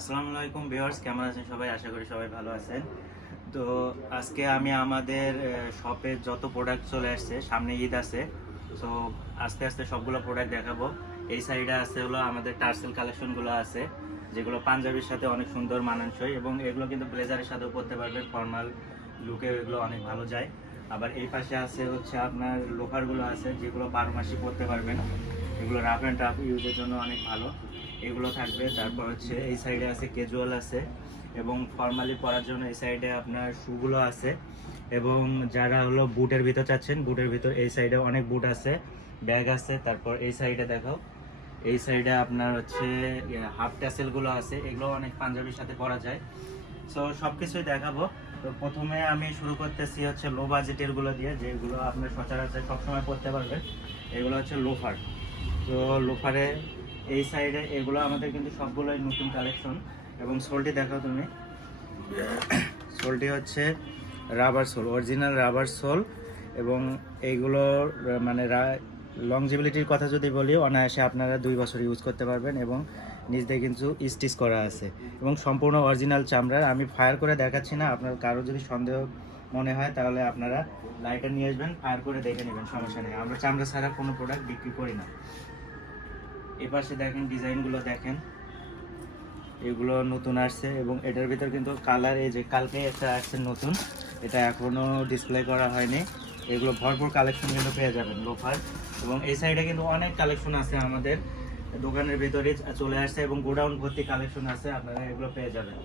আসসালামু আলাইকুম ভিউয়ার্স, কেমন আছেন সবাই? আশা করি সবাই ভালো আছেন। তো আজকে আমি আমাদের শপে যত প্রোডাক্ট চলে আসছে, সামনে ঈদ আছে, তো আস্তে আস্তে সবগুলো প্রোডাক্ট দেখাবো। এই সাইডে আছে হলো আমাদের টার্সেল কালেকশনগুলো আছে, যেগুলো পাঞ্জাবির সাথে অনেক সুন্দর, মানানসই এবং এগুলো কিন্তু ব্লেজারের সাথেও পরতে পারবেন ফর্মাল লুকে এগুলো অনেক ভালো যায়। আবার এই পাশে আছে হচ্ছে আপনার লোফারগুলো আছে, যেগুলো বারো মাসই পরতে পারবেন। এগুলো রাফ অ্যান্ড টাফ ইউজের জন্য অনেক ভালো। এগুলো থাকবে। তারপর হচ্ছে এই সাইডে আছে ক্যাজুয়াল আছে এবং ফর্মালি পরার জন্য এই সাইডে আপনার শুগুলো আছে এবং যারা হলো বুটের ভিতর চাচ্ছেন, বুটের ভিতর এই সাইডে অনেক বুট আছে ব্যাগ আছে। তারপর এই সাইডে দেখাও এই সাইডে আপনার হচ্ছে হাফ ট্যাসেলগুলো আছে এগুলো অনেক পাঞ্জাবির সাথে পরা যায়। সো সব কিছুই দেখাবো। তো প্রথমে আমি শুরু করতেছি হচ্ছে লো বাজেটেরগুলো দিয়ে, যেগুলো আপনার সচরাচর সবসময় পড়তে পারবেন। এগুলো হচ্ছে লোফার তো লোফারে এই সাইডে এগুলো আমাদের কিন্তু সবগুলোই নতুন কালেকশন এবং সোলটি দেখাও তুমি। সোলটি হচ্ছে rubber sole original rubber sole এবং এইগুলোর মানে লংজিবিলিটির কথা যদি বলি, অনায়াসে আপনারা দুই বছর ইউজ করতে পারবেন এবং নিচ দিয়ে কিন্তু স্টিচ করা আছে। এবং সম্পূর্ণ অরিজিনাল চামড়ার, আমি ফায়ার করে দেখাচ্ছি না, আপনার কারও যদি সন্দেহ মনে হয়, তাহলে আপনারা লাইটার নিয়ে আসবেন ফায়ার করে দেখে নেবেন, সমস্যা নেই। আমরা চামড়া ছাড়া কোনো প্রোডাক্ট বিক্রি করি না। এপাশে দেখেন ডিজাইনগুলো দেখেন। এগুলো নতুন আসছে এবং এটার ভিতর কিন্তু কালার এই যে কালকে একটা আসছে নতুন, এটা এখনও ডিসপ্লে করা হয়নি। এগুলো ভরপুর কালেকশন কিন্তু পেয়ে যাবেন লোফার এবং এই সাইডে কিন্তু অনেক কালেকশন আছে আমাদের। দোকানের ভিতরে চলে আসছে এবং গোডাউন ভর্তি কালেকশন আছে, আপনারা এগুলো পেয়ে যাবেন।